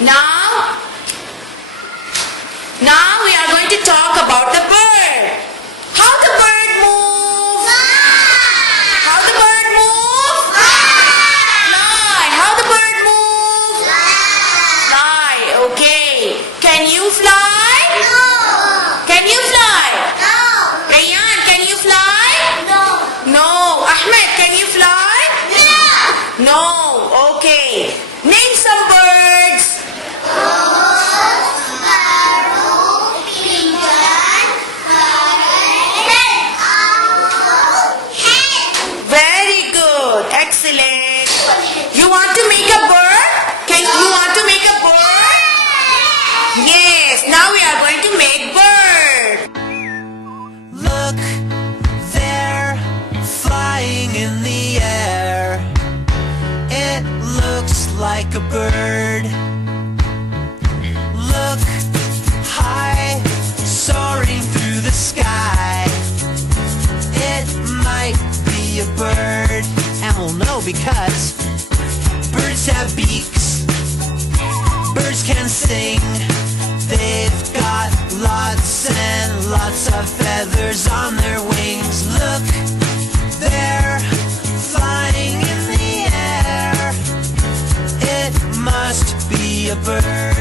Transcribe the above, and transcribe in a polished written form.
Now we are going to talk about the bird. How the bird moves? How the bird moves? Fly. How the bird moves? Fly. Okay. Can you fly? No. Can you fly? No. Rayan, can you fly? No. No. Ahmed, can you fly? No. No. Okay. Name some birds. Very good. Excellent. You want to make a bird? You want to make a bird? Yes. Now we are going to make bird. Look, they're flying in the air. It looks like a bird. Look, high, soaring through the sky. It might be a bird, and we'll know because birds have beaks. Birds can sing. They've got lots and lots of feathers on their wings. Look, they're flying in the air. It must be a bird.